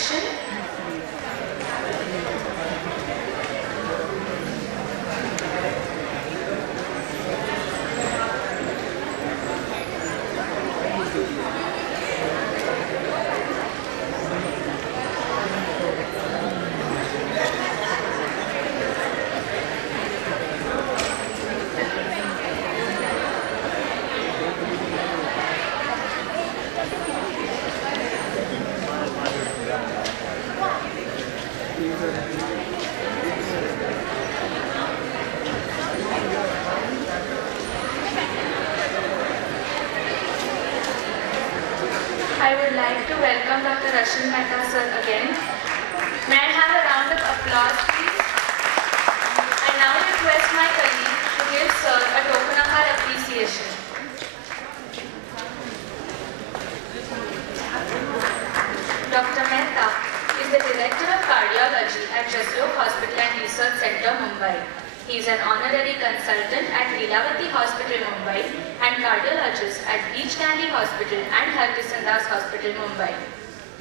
Felicitation. I would like to welcome Dr. Ashwin Mehta sir again. May I have a round of applause, please? I now request my colleague to give sir a token of our appreciation. Dr. Mehta is the Director of Cardiology at Jaslok Hospital and Research Center, Mumbai. He is an honorary consultant at Lilavati Hospital, Mumbai and cardiologist at Beach Candy Hospital and Harkisondas Hospital, Mumbai.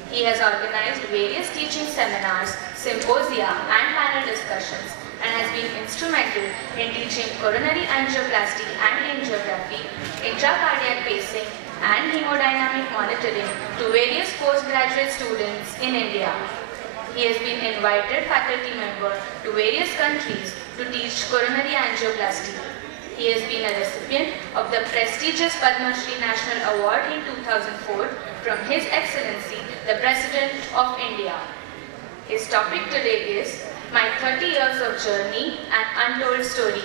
He has organized various teaching seminars, symposia and panel discussions and has been instrumental in teaching coronary angioplasty and angiography, intracardiac pacing and hemodynamic monitoring to various postgraduate students in India. He has been invited faculty member to various countries to teach coronary angioplasty. He has been a recipient of the prestigious Padma Shri National Award in 2004 from His Excellency, the President of India. His topic today is My 30 Years of Journey and Untold Story.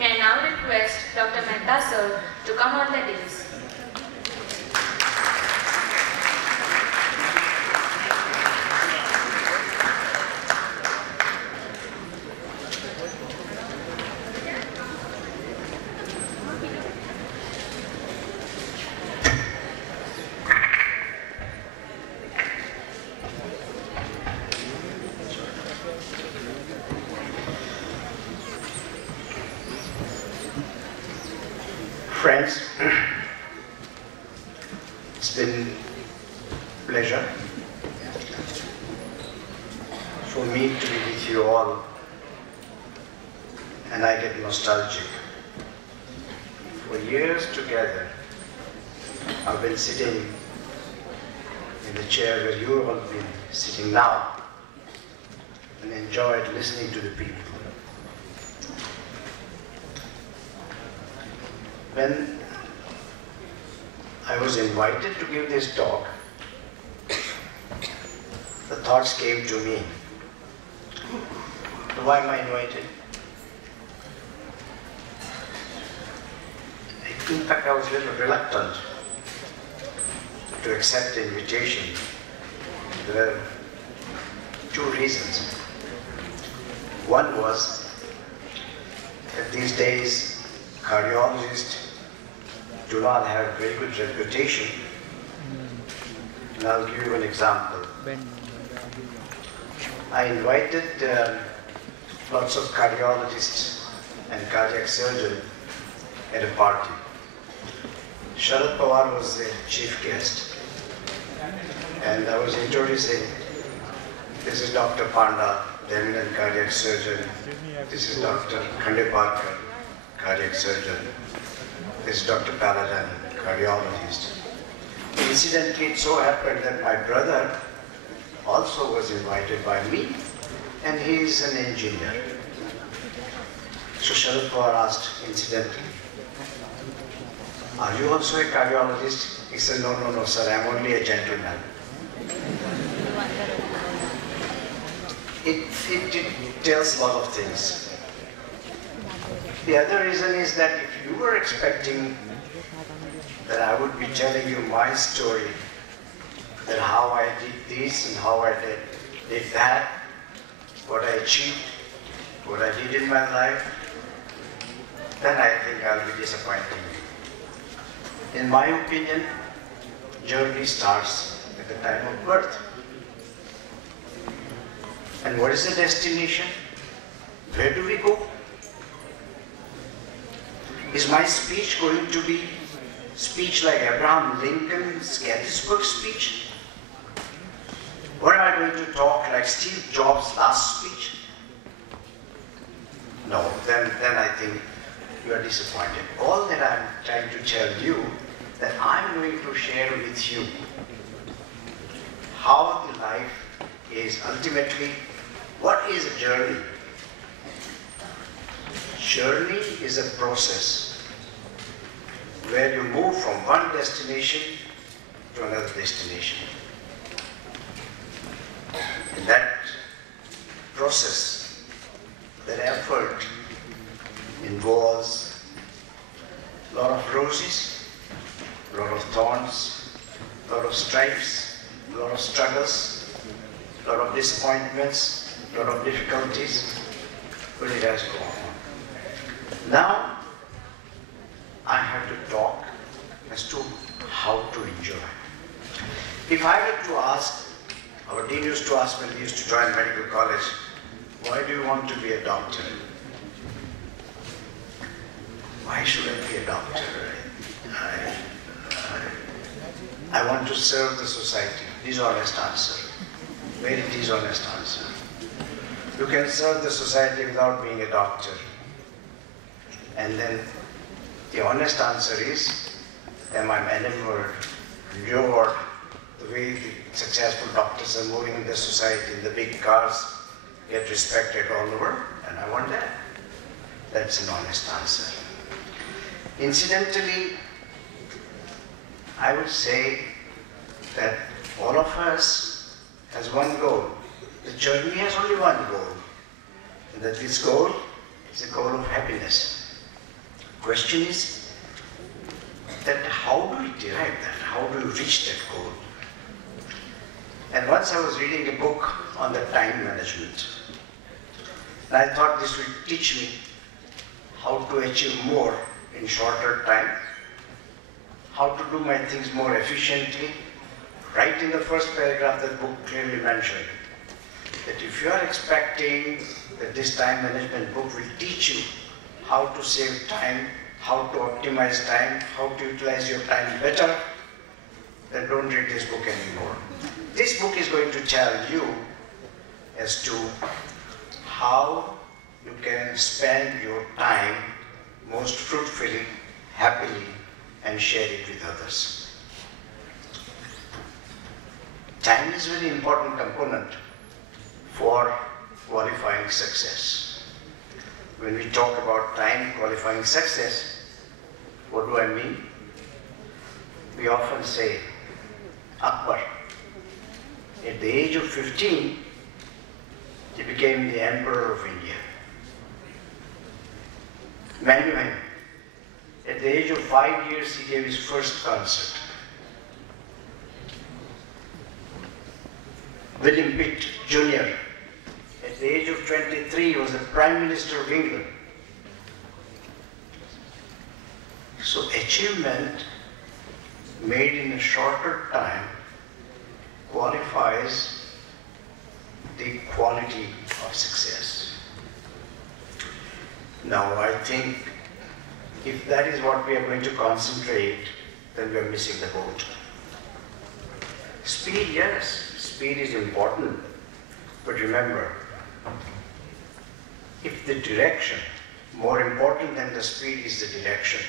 May I now request Dr. Mehta sir to come on the dais. Friends, it's been a pleasure for me to be with you all, and I get nostalgic. For years together, I've been sitting in the chair where you have all been sitting now and enjoyed listening to the people. When I was invited to give this talk, the thoughts came to me. Why am I invited? In fact, I was a little reluctant to accept the invitation. There were two reasons. One was that these days cardiologists do not have very good reputation. And I'll give you an example. I invited lots of cardiologists and cardiac surgeons at a party. Sharad Pawar was the chief guest, and I was introducing, this is Dr. Panda, the eminent cardiac surgeon. This is Dr. Khande Parkar, cardiac surgeon. This is Dr. Paladin, cardiologist. Incidentally, it so happened that my brother also was invited by me, and he is an engineer. So Sharad Pawar asked, incidentally, are you also a cardiologist? He said, no, sir, I'm only a gentleman. It tells a lot of things. The other reason is that if you were expecting that I would be telling you my story, that how I did this and how I did that, what I achieved, what I did in my life, then I think I'll be disappointing you. In my opinion, journey starts at the time of birth. And what is the destination? Where do we go? Is my speech going to be speech like Abraham Lincoln's Gettysburg speech? What am I going to talk like Steve Jobs' last speech? No, then I think you are disappointed. All that I'm trying to tell you, that I'm going to share with you how the life is ultimately, what is a journey? Journey is a process where you move from one destination to another destination. And that process, that effort involves a lot of roses, a lot of thorns, a lot of stripes, a lot of struggles, a lot of disappointments, a lot of difficulties, but it has gone on. Now, I have to talk as to how to enjoy. If I were to ask, our dean used to ask when we used to join medical college, why do you want to be a doctor? Why should I be a doctor? I want to serve the society. Dishonest answer. Very dishonest answer. You can serve the society without being a doctor. And then the honest answer is, am I enamored, lured, the way the successful doctors are moving in the society, in the big cars, get respected all over, and I want that. That's an honest answer. Incidentally, I would say that all of us has one goal. The journey has only one goal, and that this goal is a goal of happiness. Question is that how do we derive that? How do we reach that goal? And once I was reading a book on the time management, and I thought this would teach me how to achieve more in shorter time, how to do my things more efficiently. Right in the first paragraph, the book clearly mentioned that if you are expecting that this time management book will teach you how to save time, how to optimize time, how to utilize your time better, then don't read this book anymore. This book is going to tell you as to how you can spend your time most fruitfully, happily, and share it with others. Time is a very important component for qualifying success. When we talk about time qualifying success, what do I mean? We often say, Akbar, at the age of 15, he became the Emperor of India. Manu, at the age of 5 years, he gave his first concert. William Pitt Jr., at the age of 23, was the Prime Minister of England. So achievement made in a shorter time qualifies the quality of success. Now, I think if that is what we are going to concentrate, then we are missing the boat. Speed, yes, speed is important, but remember, if the direction, more important than the speed is the direction.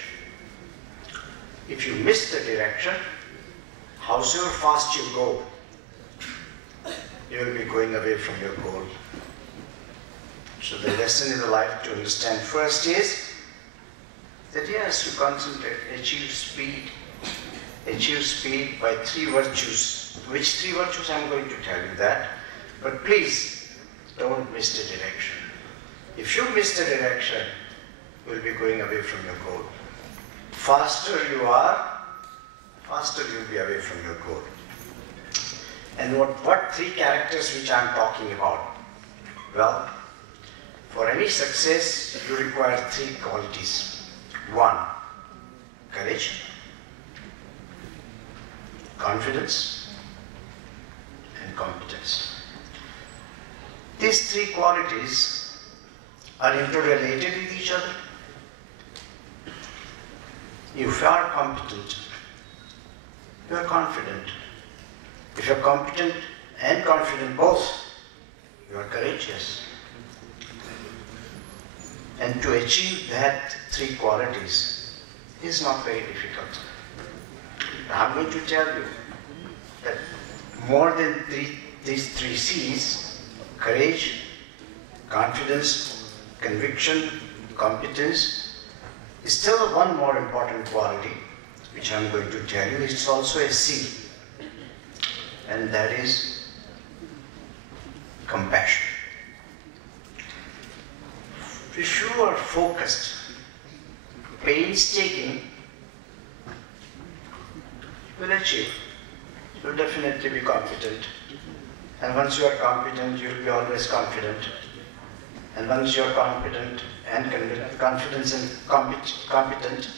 If you miss the direction, howsoever fast you go, you will be going away from your goal. So the lesson in the life to understand first is that yes, you concentrate, achieve speed by 3 virtues. Which 3 virtues I'm going to tell you that, but please don't miss the direction. If you miss the direction, you'll be going away from your goal. Faster you are, faster you'll be away from your goal. And what 3 characters which I'm talking about? Well, for any success, you require 3 qualities. 1, courage, confidence, and competence. These 3 qualities are interrelated with each other. If you are competent, you are confident. If you are competent and confident both. You are courageous. And to achieve that three qualities is not very difficult. I'm going to tell you that more than these three C's, courage, confidence, conviction, competence, is still one more important quality, which I'm going to tell you. It's also a C, and that is compassion. If you are focused, painstaking, you will achieve. You will definitely be competent. And once you are competent, you will be always confident. And once you are competent and competent,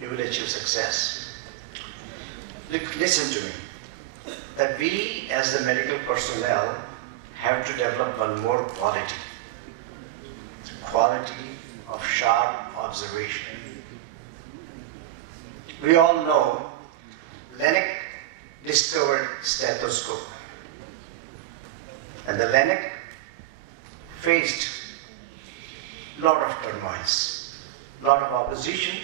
you will achieve success. Listen to me, that we as the medical personnel have to develop one more quality. Quality of sharp observation. We all know Laennec discovered stethoscope, and the Laennec faced a lot of turmoils, a lot of opposition,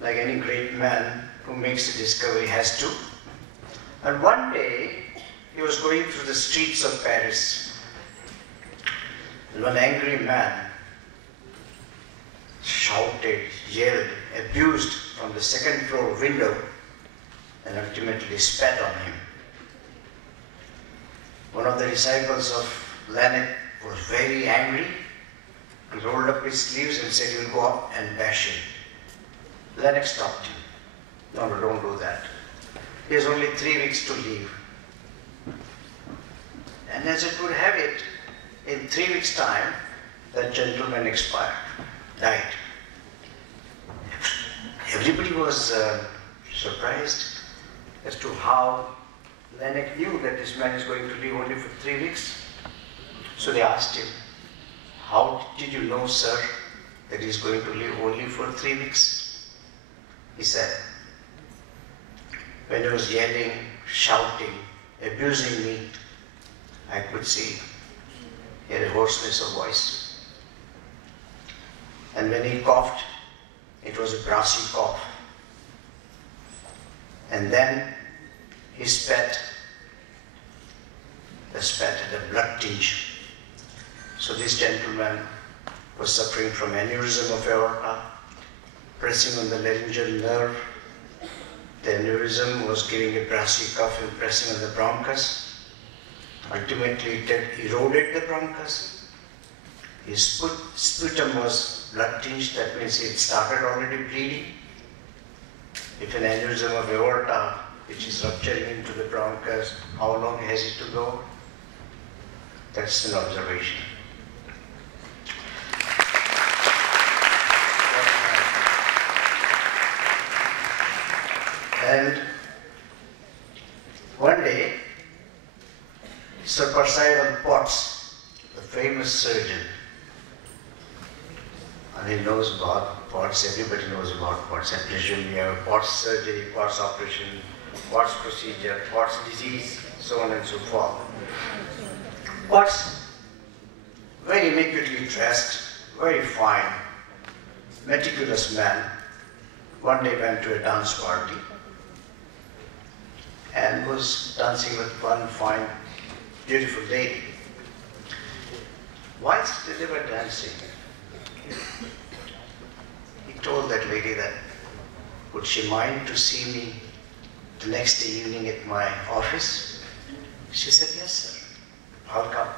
like any great man who makes a discovery has to. And one day he was going through the streets of Paris, and one angry man shouted, yelled, abused from the second floor window, and ultimately spat on him. One of the disciples of Laennec was very angry. He rolled up his sleeves and said, "You'll go up and bash him." Laennec stopped him. No, don't do that. He has only 3 weeks to live. And as it would have it, in 3 weeks' time, that gentleman expired, died. Everybody was surprised as to how Laennec knew that this man is going to live only for 3 weeks. So they asked him, "How did you know, sir, that he is going to live only for 3 weeks?" He said, "When he was yelling, shouting, abusing me, I could see he had a hoarseness of voice. And when he coughed, it was a brassy cough. And then he spat. The spat had a blood tinge. So this gentleman was suffering from aneurysm of aorta, pressing on the laryngeal nerve. The aneurysm was giving a brassy cough and pressing on the bronchus. Ultimately, it had eroded the bronchus. His sputum was blood tinged, that means it started already bleeding. If an aneurysm of aorta, which is rupturing into the bronchus, how long has it to go? That's an observation. And one day, Sir Percival Potts, the famous surgeon, and he knows about Potts, everybody knows about Potts. I presume you have Potts surgery, Potts operation, Potts procedure, Potts disease, so on and so forth. Potts, very immaculately dressed, very fine, meticulous man, one day went to a dance party and was dancing with one fine, beautiful lady. Whilst they were dancing, he told that lady that, would she mind to see me the next day evening at my office? She said, yes, sir, I'll come.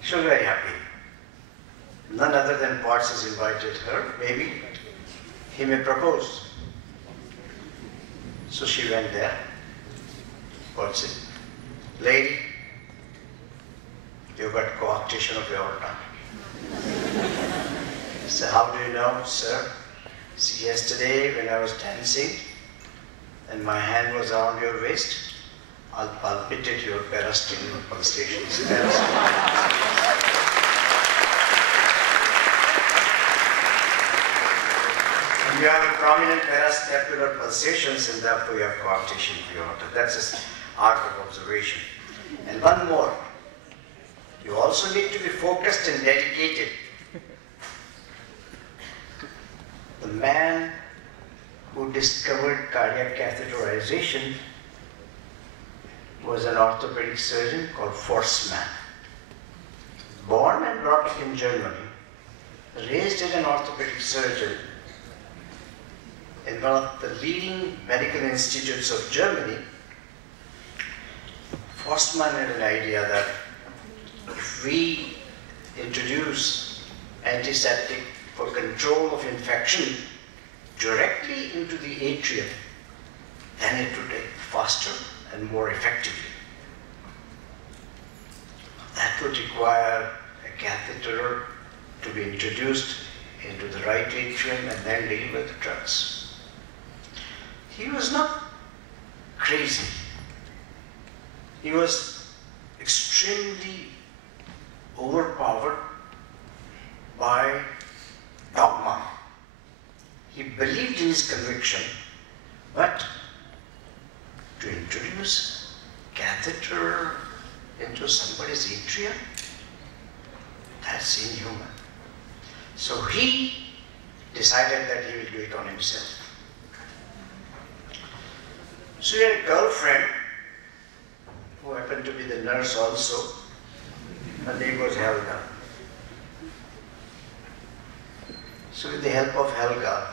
She was very happy. None other than Potts has invited her. Maybe he may propose. So she went there. Potts said, lady, you've got coarctation of aorta. So how do you know, sir? See, yesterday when I was dancing and my hand was around your waist, I'll palpitate your peristemial pulsations. And You have a prominent parascapular pulsations and therefore you have coarctation of the aorta. That's just arc of observation. And one more. You also need to be focused and dedicated. The man who discovered cardiac catheterization was an orthopedic surgeon called Forstmann. Born and brought up in Germany, raised as an orthopedic surgeon in one of the leading medical institutes of Germany, Forstmann had an idea that if we introduce antiseptic for control of infection directly into the atrium, then it would take faster and more effectively. That would require a catheter to be introduced into the right atrium and then deal with the drugs. He was not crazy. He was extremely overpowered by dogma. He believed in his conviction, but to introduce catheter into somebody's atrium, that's inhuman. So he decided that he will do it on himself. So he had a girlfriend who happened to be the nurse also. Her name was Helga. So with the help of Helga,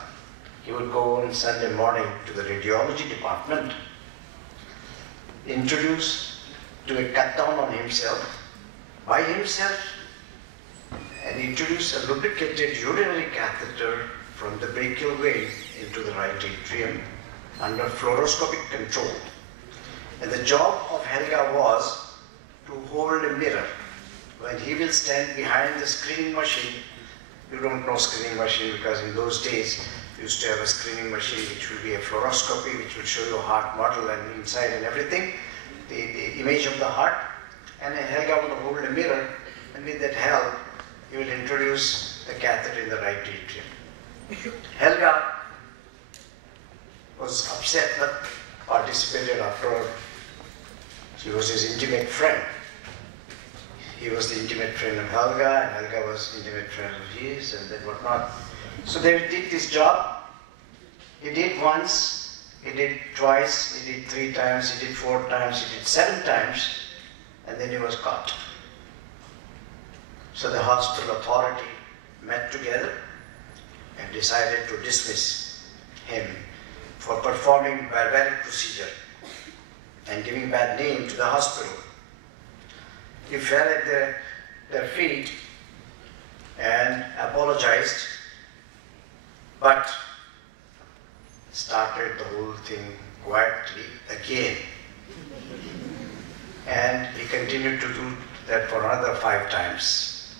he would go on Sunday morning to the radiology department, do a cut down on himself, by himself, and introduce a lubricated urinary catheter from the brachial vein into the right atrium under fluoroscopic control. And the job of Helga was to hold a mirror. When he will stand behind the screening machine, you don't know screening machine because in those days you used to have a screening machine which will be a fluoroscopy which will show you a heart model and inside and everything, the image of the heart, and Helga will hold a mirror, and with that help you will introduce the catheter in the right atrium. Helga was upset but participated after all. She was his intimate friend. He was the intimate friend of Helga, and Helga was intimate friend of his, and then whatnot. So they did this job. He did once, he did twice, he did 3 times, he did 4 times, he did 7 times, and then he was caught. So the hospital authority met together and decided to dismiss him for performing barbaric procedure and giving bad name to the hospital. He fell at their feet and apologized, but started the whole thing quietly again. And he continued to do that for another 5 times.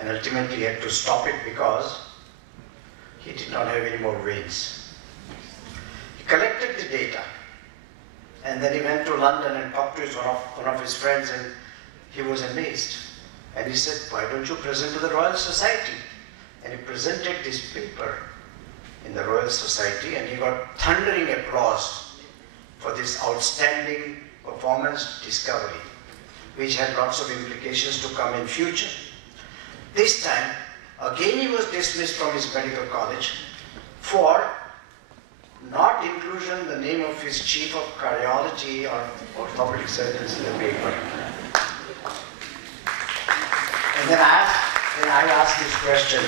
And ultimately he had to stop it because he did not have any more veins. He collected the data, and then he went to London and talked to one of his friends, and he was amazed. And he said, why don't you present to the Royal Society? And he presented this paper in the Royal Society, and he got thundering applause for this outstanding performance discovery, which had lots of implications to come in future. This time, again he was dismissed from his medical college for not inclusion the name of his chief of cardiology or orthopedic surgeons in the paper. And then I asked this question.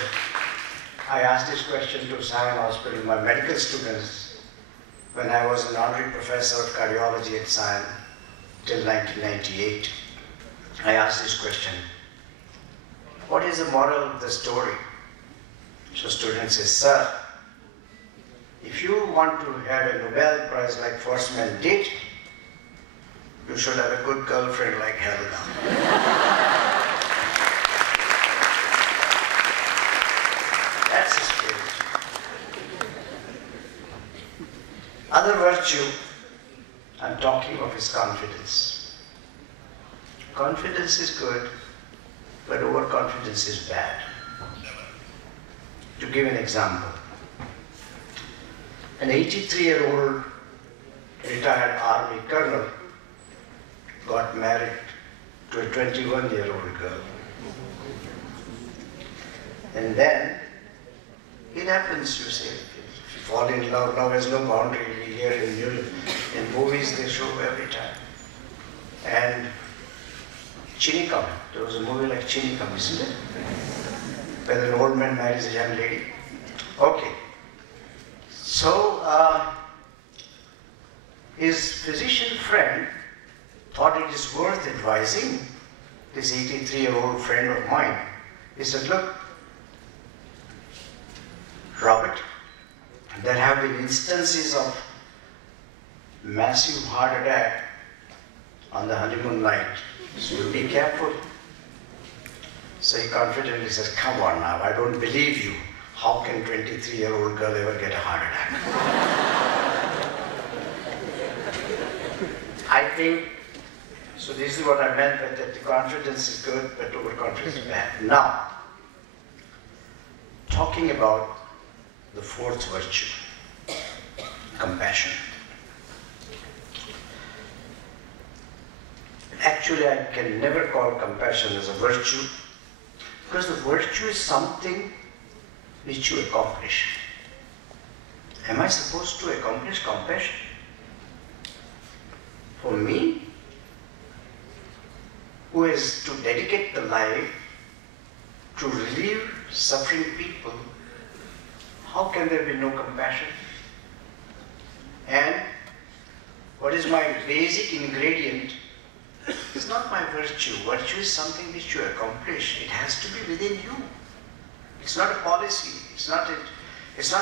I asked this question to Sion Hospital, my medical students, when I was an honorary professor of cardiology at Sion till 1998. I asked this question, what is the moral of the story? So student says, sir, if you want to have a Nobel Prize like Forstmann did, you should have a good girlfriend like Helga. That's the spirit. Other virtue, I'm talking of his confidence. Confidence is good, but overconfidence is bad. To give an example, An 83-year-old retired army colonel got married to a 21-year-old girl. And then it happens, you say, if you fall in love, love has no boundary. We hear in movies they show every time. And Chinikam, there was a movie like Chinikam, isn't it? Where an old man marries a young lady. Okay. So, his physician friend thought it is worth advising this 83-year-old friend of mine. He said, look, Robert, there have been instances of massive heart attack on the honeymoon night, so be careful. So he confidently says, come on now, I don't believe you. How can 23-year-old girl ever get a heart attack? I think, so this is what I meant, that the confidence is good, but overconfidence is bad. Now, talking about the fourth virtue, compassion. Actually, I can never call compassion as a virtue, because the virtue is something which you accomplish. Am I supposed to accomplish compassion? For me, who is to dedicate the life to relieve suffering people, how can there be no compassion? And what is my basic ingredient? It's not my virtue. Virtue is something which you accomplish. It has to be within you. It's not a policy. It's not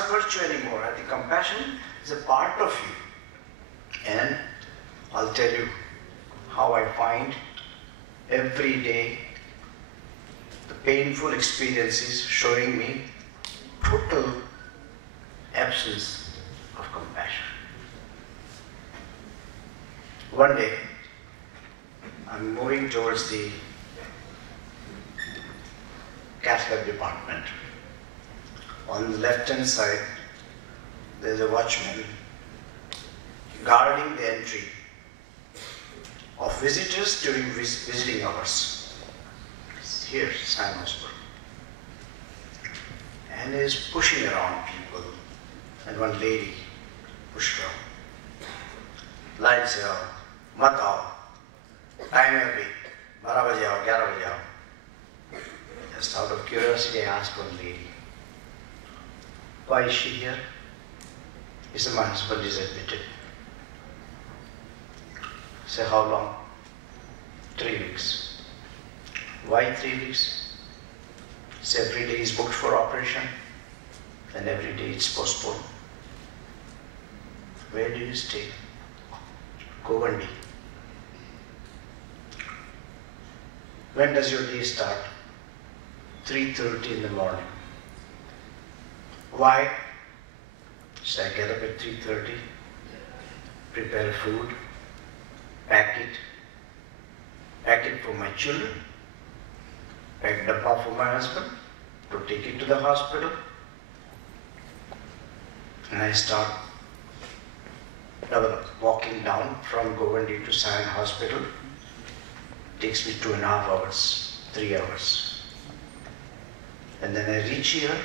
virtue anymore. I think compassion is a part of you. And I'll tell you how I find every day the painful experiences showing me total absence of compassion. One day, I'm moving towards the cath lab department. On the left-hand side, there's a watchman guarding the entry of visitors during visiting hours. Here, Sion Hospital. And he's pushing around people. And one lady pushed around. Line se aao, mat aao, time hai abhi, 12 baje aao, 11 baje aao. Just out of curiosity, I asked one lady, why is she here? He said, my husband is admitted. I said, how long? 3 weeks. Why 3 weeks? He said, every day is booked for operation and every day it's postponed. Where do you stay? Govandi. When does your day start? 3:30 in the morning. Why? So I get up at 3:30, prepare food, pack it for my children, pack dabba for my husband to take it to the hospital, and I start walking down from Govandi to Sion Hospital. Takes me 2.5 hours, 3 hours. And then I reach here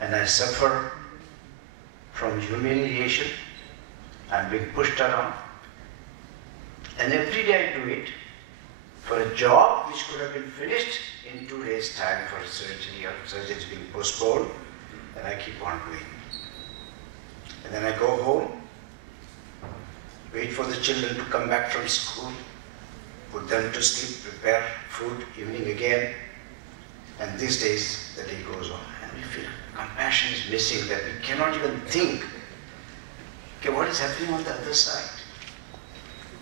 and I suffer from humiliation. I'm being pushed around. And every day I do it for a job which could have been finished in 2 days' time for surgery, or surgery is being postponed, and I keep on doing. And then I go home, wait for the children to come back from school, put them to sleep, prepare food, evening again, and these days the day goes on. And we feel compassion is missing, that we cannot even think, okay, what is happening on the other side?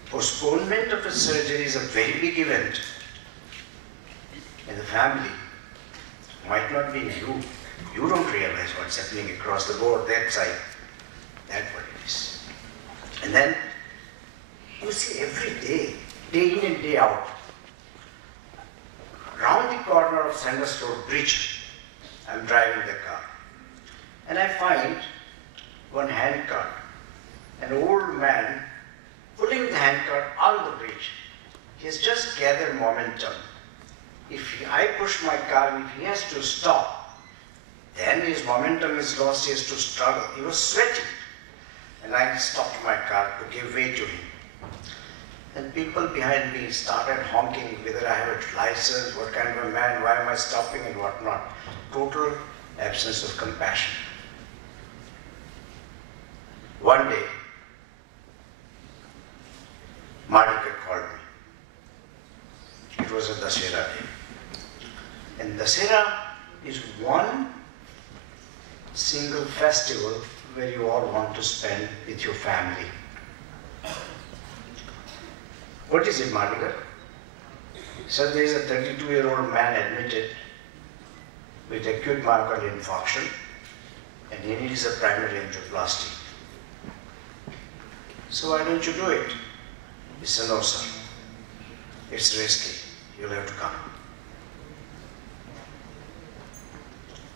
Postponement of a surgery is a very big event in the family. Might not be in you. You don't realize what's happening across the board, that side. That's what it is. And then you see every day, day in and day out, round the corner of Sanders Road Bridge, I'm driving the car. And I find one handcart, an old man pulling the handcart on the bridge. He has just gathered momentum. If I push my car, if he has to stop, then his momentum is lost, he has to struggle. He was sweating. And I stopped my car to give way to him. And people behind me started honking whether I have a license, what kind of a man, why am I stopping and what not. Total absence of compassion. One day, Madhukar called me. It was a Dasera day. And Dasera is one single festival where you all want to spend with your family. What is it, Madhukar? So there is a 32-year-old man admitted with acute myocardial infarction and he needs a primary angioplasty. So why don't you do it? He said, no sir, it's risky, you'll have to come.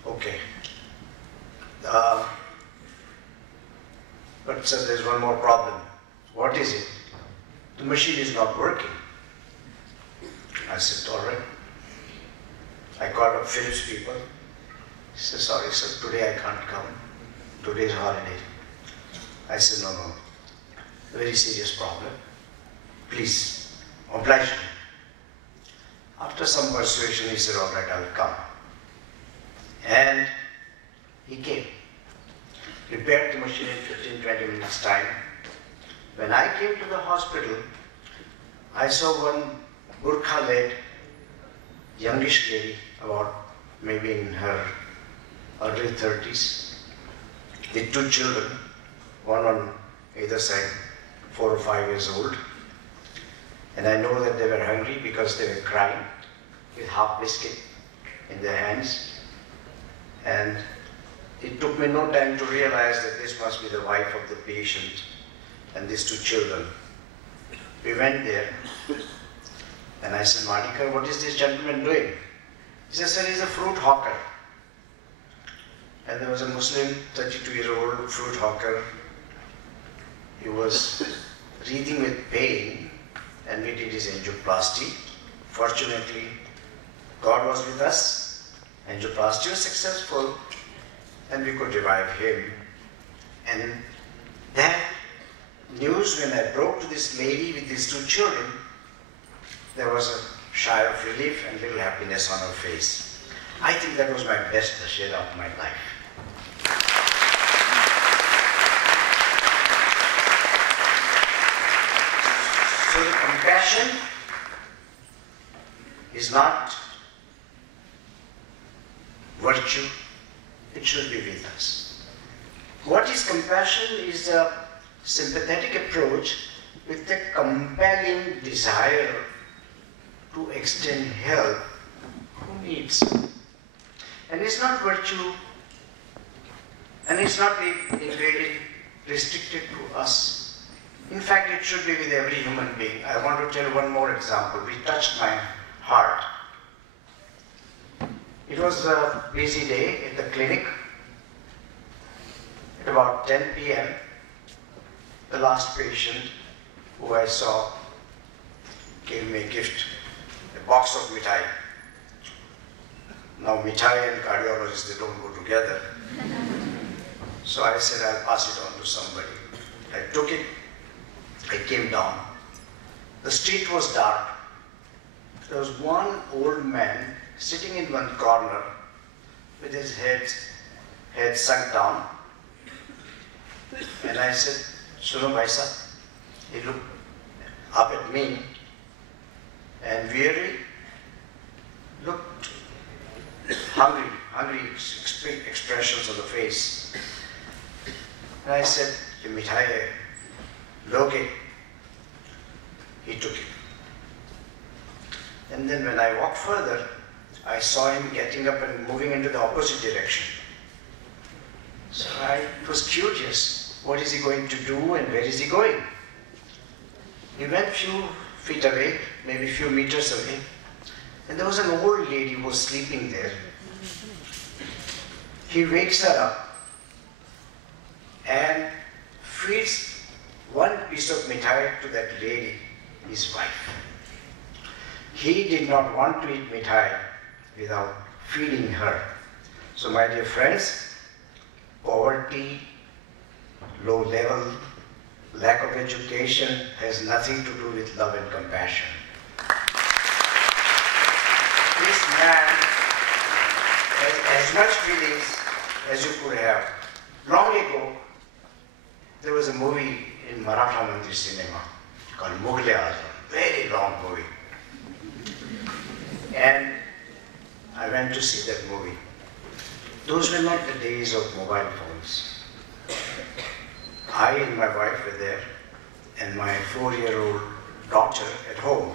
Okay. But sir, there's one more problem. What is it? The machine is not working. I said, all right. I called up Philips people. He said, sorry sir, today I can't come. Today is holiday. I said, no, very serious problem. Please, oblige me. After some persuasion, he said, all right, I'll come. And he came. Repaired the machine in 15-20 minutes time. When I came to the hospital, I saw one burqa-led youngish lady, about maybe in her early 30s, with two children, one on either side, 4 or 5 years old. And I know that they were hungry because they were crying with half biscuit in their hands. And it took me no time to realize that this must be the wife of the patient and these two children. We went there and I said, Madhukar, what is this gentleman doing? He said, sir, he's a fruit hawker. And there was a Muslim 32-year-old fruit hawker. He was writhing with pain and we did his angioplasty. Fortunately, God was with us. Angioplasty was successful and we could revive him. And that news, when I broke to this lady with these two children, there was a sigh of relief and little happiness on her face. I think that was my best Dashera of my life. So the compassion is not virtue, it should be with us. What is compassion is a sympathetic approach with a compelling desire to extend help who needs. And it's not virtue, and it's not restricted to us. In fact, it should be with every human being. I want to tell one more example, which touched my heart. It was a busy day at the clinic. At about 10 p.m., the last patient who I saw gave me a gift, a box of mithai. Now mithai and cardiologists, they don't go together. So I said, I'll pass it on to somebody. I took it, I came down. The street was dark. There was one old man sitting in one corner with his head sunk down. And I said, Suno bhai sahab. He looked up at me and weary, looked hungry expressions on the face. And I said, "Ye mithai hai, loge." He took it. And then when I walked further, I saw him getting up and moving into the opposite direction. So I was curious. What is he going to do and where is he going? He went a few feet away, maybe a few meters away, and there was an old lady who was sleeping there. He wakes her up and feeds one piece of mithai to that lady, his wife. He did not want to eat mithai without feeding her. So my dear friends, poverty, low level, lack of education has nothing to do with love and compassion. This man has as much feelings as you could have. Long ago, there was a movie in Maratha Mandir cinema called Mughal-e-Azam, very long movie. And I went to see that movie. Those were not the days of mobile phones. I and my wife were there, and my 4-year-old daughter at home.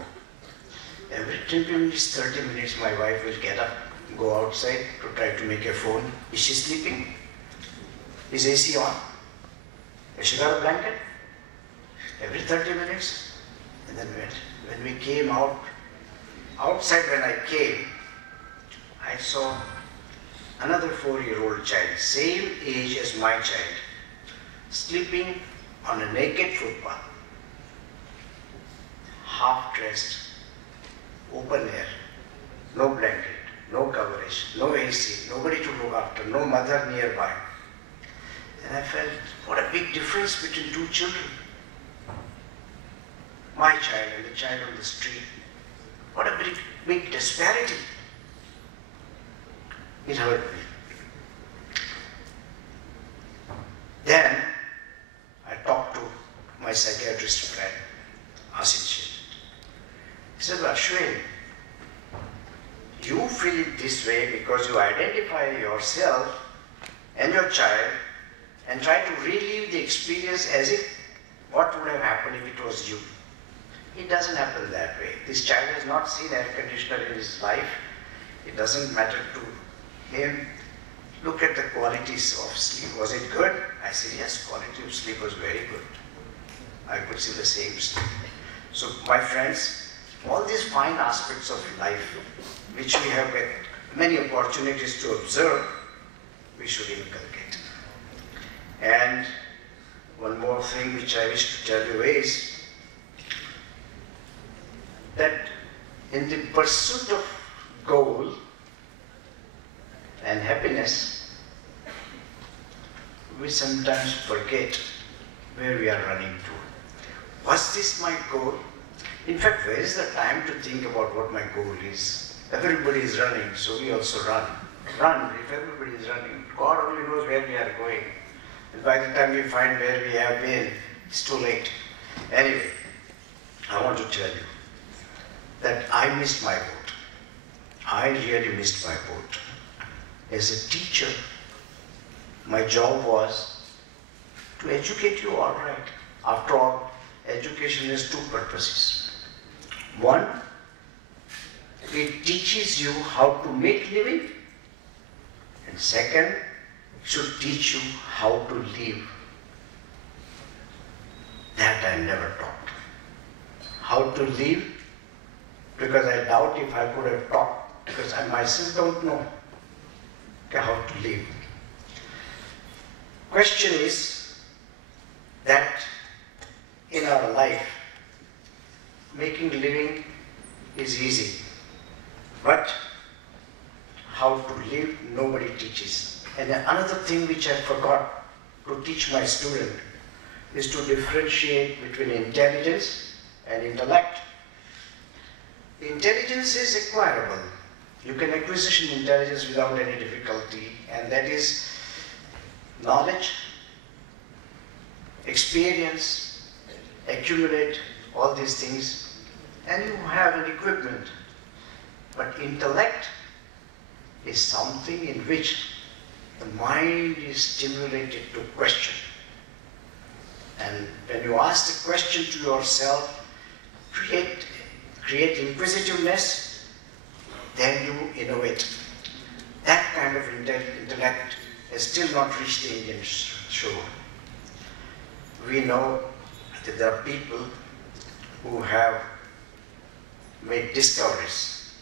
Every 20 minutes, 30 minutes, my wife will get up, go outside to try to make a phone. Is she sleeping? Is AC on? Has she got a blanket? Every 30 minutes. And then when we came outside when I came, I saw another 4-year-old child, same age as my child, sleeping on a naked footpath, half dressed, open air, no blanket, no coverage, no AC, nobody to look after, no mother nearby. And I felt, what a big difference between two children. My child and the child on the street. What a big disparity. It hurt me. Then I talked to my psychiatrist friend, Ashish. He said, Ashwin, you feel it this way because you identify yourself and your child and try to relive the experience as if what would have happened if it was you. It doesn't happen that way. This child has not seen air conditioner in his life. It doesn't matter to him. Look at the qualities of sleep. Was it good? I said, yes, quality of sleep was very good. I could see the same sleep. So my friends, all these fine aspects of life, which we have had many opportunities to observe, we should inculcate. And one more thing which I wish to tell you is that in the pursuit of goal and happiness, we sometimes forget where we are running to. Was this my goal? In fact, where is the time to think about what my goal is? Everybody is running, so we also run. Run, if everybody is running. God only knows where we are going. And by the time we find where we have been, it's too late. Anyway, I want to tell you that I missed my boat. I really missed my boat. As a teacher, my job was to educate you all right. After all, education has two purposes. One, it teaches you how to make living. And second, it should teach you how to live. That I never taught. How to live, because I doubt if I could have taught, because I myself don't know how to live. Question is that in our life, making living is easy, but how to live, nobody teaches. And another thing which I forgot to teach my student is to differentiate between intelligence and intellect. Intelligence is acquirable. You can acquisition intelligence without any difficulty, and that is knowledge, experience, accumulate all these things, and you have an equipment. But intellect is something in which the mind is stimulated to question. And when you ask the question to yourself, create inquisitiveness, then you innovate. That kind of intellect has still not reached the Indian shore. We know that there are people who have made discoveries,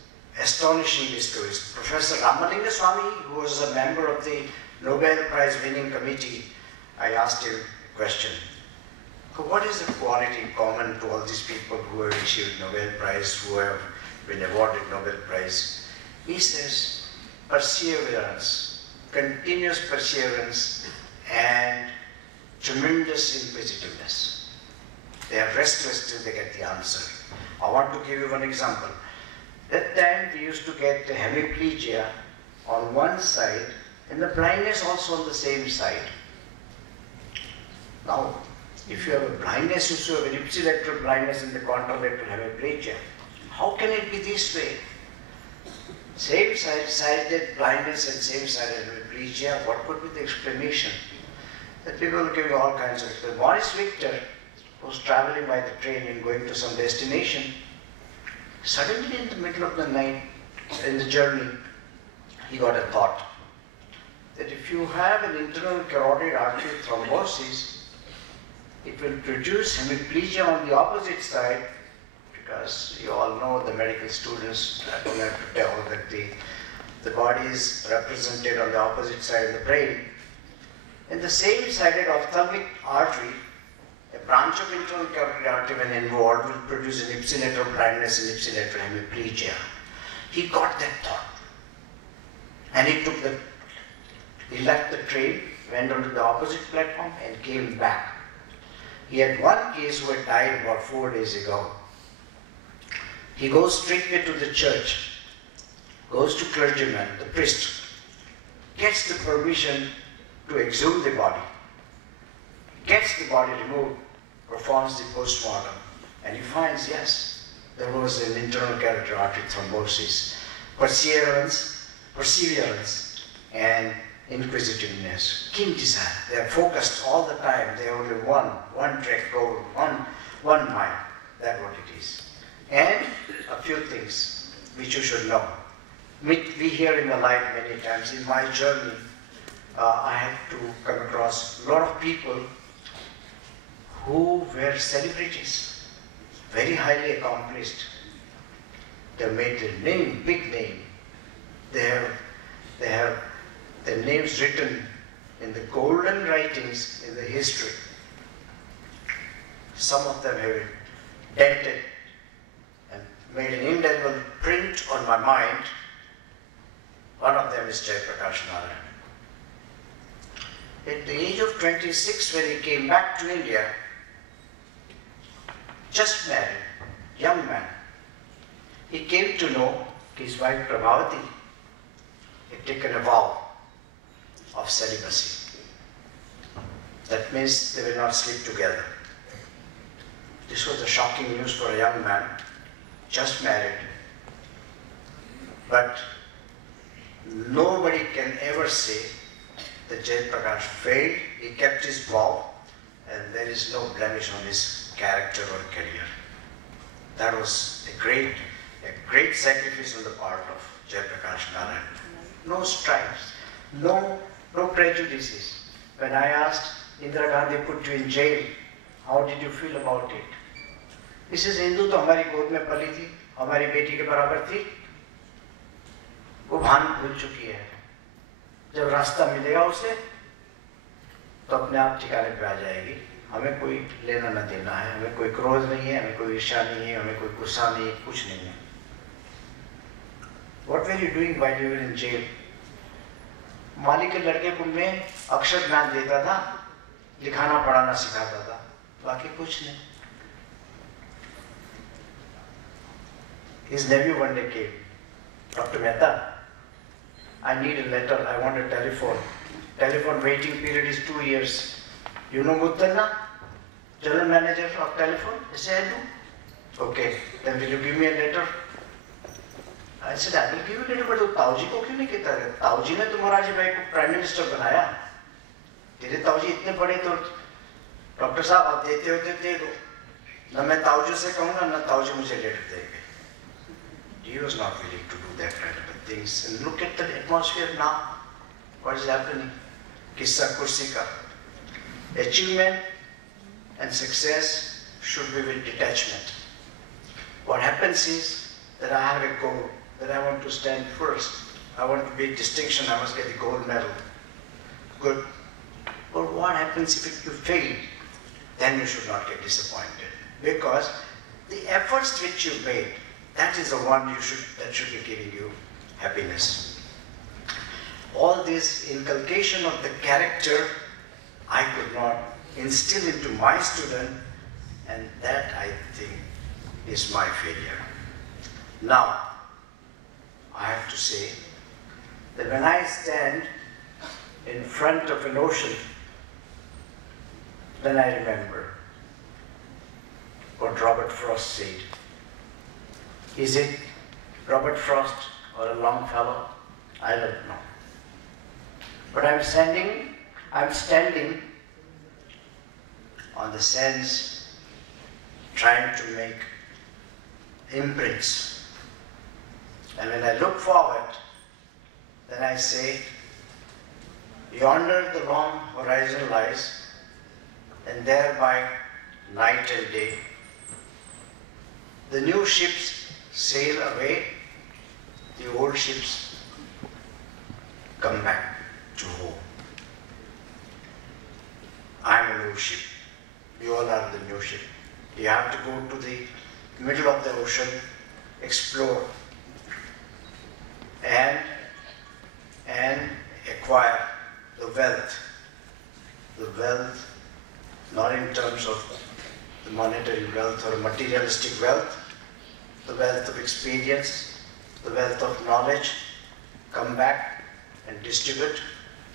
astonishing discoveries. Professor Ramalinga Swami, who was a member of the Nobel Prize winning committee, I asked him a question. What is the quality common to all these people who have achieved Nobel Prize, who have been awarded Nobel Prize? He says perseverance, continuous perseverance, and tremendous inquisitiveness. They are restless till they get the answer. I want to give you one example. That time we used to get hemiplegia on one side and the blindness also on the same side. Now, if you have a blindness, you have an ipsilateral blindness and the contralateral hemiplegia. How can it be this way? Same-sided blindness and same-sided hemiplegia, what could be the explanation? That people will give you all kinds of explanations. Maurice Victor was traveling by the train and going to some destination. Suddenly in the middle of the night, in the journey, he got a thought that if you have an internal carotid artery thrombosis, it will produce hemiplegia on the opposite side, because you all know, the medical students, I don't have to tell that the body is represented on the opposite side of the brain. In the same-sided ophthalmic artery, a branch of internal carotid artery when involved will produce an ipsilateral blindness and ipsilateral hemiplegia. He got that thought. And he left the train, went onto the opposite platform and came back. He had one case who had died about 4 days ago. He goes straightway to the church, goes to clergyman, the priest, gets the permission to exhume the body, gets the body removed, performs the postmortem, and he finds, yes, there was an internal carotid artery thrombosis. Perseverance, and inquisitiveness, keen desire. They are focused all the time. They have only one track goal, one mind. That's what it is. And a few things which you should know. We hear in the life many times. In my journey, I had to come across a lot of people who were celebrities, very highly accomplished. They made their name, big name. They have their names written in the golden writings in the history. Some of them have dented and made an indelible print on my mind. One of them is Jayaprakash Narayan. At the age of 26, when he came back to India, just married, young man, he came to know his wife Prabhavati had taken a vow of celibacy. That means they will not sleep together. This was a shocking news for a young man, just married. But nobody can ever say that Jayaprakash failed. He kept his vow, and there is no blemish on his character or career. That was a great sacrifice on the part of Jayaprakash Narayan. No stripes, no prejudices. When I asked, Indira Gandhi put you in jail, how did you feel about it? He says, Hindu तो हमारी गोद में पली थी, हमारी बेटी के बराबर थी, वो भान भूल चुकी है. जब रास्ता मिलेगा उसे, तो अपने आप ठिकाने पे आ जाएगी. हमें कोई लेना न देना है, हमें कोई क्रोध नहीं है, हमें कोई ईर्ष्या नहीं है, हमें कोई गुस्सा नहीं है, कुछ नहीं है. What were you doing while you were in jail? मालिक के लड़के को मैं अक्षर ज्ञान देता था, लिखाना पढ़ाना सिखाता था, बाकी कुछ नहीं. His nephew one day came, Dr. Mehta, I need a letter, I want a telephone. Telephone waiting period is 2 years. You know Muttanna, general manager of telephone? I said, I do. Okay, then will you give me a letter? I said, I will give you a letter, but Tauji को क्यों नहीं कहता है? Tauji ने तो मोरारजी भाई को prime minister बनाया. तेरे ताऊजी इतने बड़े तो डॉक्टर साहब आप देते हो तो दे दो. न मैं ताऊजी से कहूँगा न ताऊजी मुझे लेटर देंगे. He was not willing to do that kind of things. And look at the atmosphere now. What is happening? Kissa kursi ka. Achievement and success should be with detachment. What happens is that I have a goal, that I want to stand first. I want to be distinction, I must get the gold medal. Good. But what happens if you fail? then you should not get disappointed. Because the efforts which you made, that is the one that should be giving you happiness. All this inculcation of the character, I could not instill into my student, and that I think is my failure. Now, I have to say that when I stand in front of an ocean, then I remember what Robert Frost said. Is it Robert Frost or a Longfellow? I don't know. But I'm standing on the sands, trying to make imprints. And when I look forward, then I say, yonder the long horizon lies, and thereby night and day. The new ships sail away, the old ships come back to home. I'm a new ship. You all are the new ship. You have to go to the middle of the ocean, explore, and acquire the wealth. The wealth, not in terms of the monetary wealth or materialistic wealth, the wealth of experience, the wealth of knowledge, come back and distribute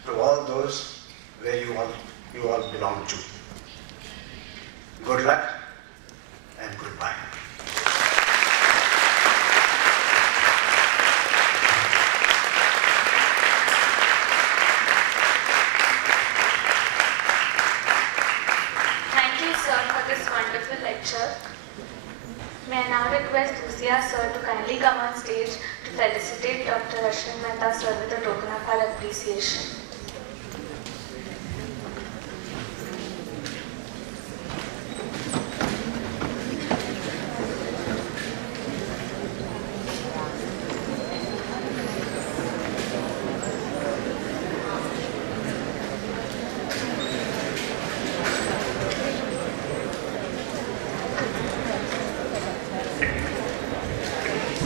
to all those where you all belong to. Good luck and goodbye. Thank you, sir, for this wonderful lecture. May I now request Usia sir to kindly come on stage to felicitate Dr. Ashwin Mehta sir with a token of our appreciation.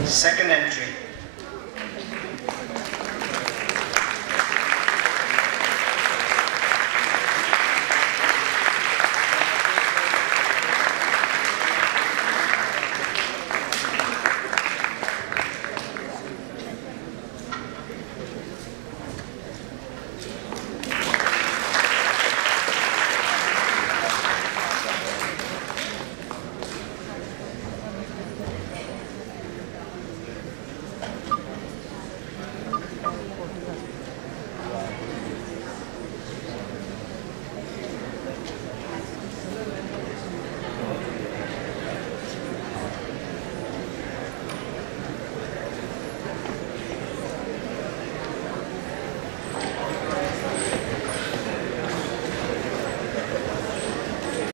Second entry,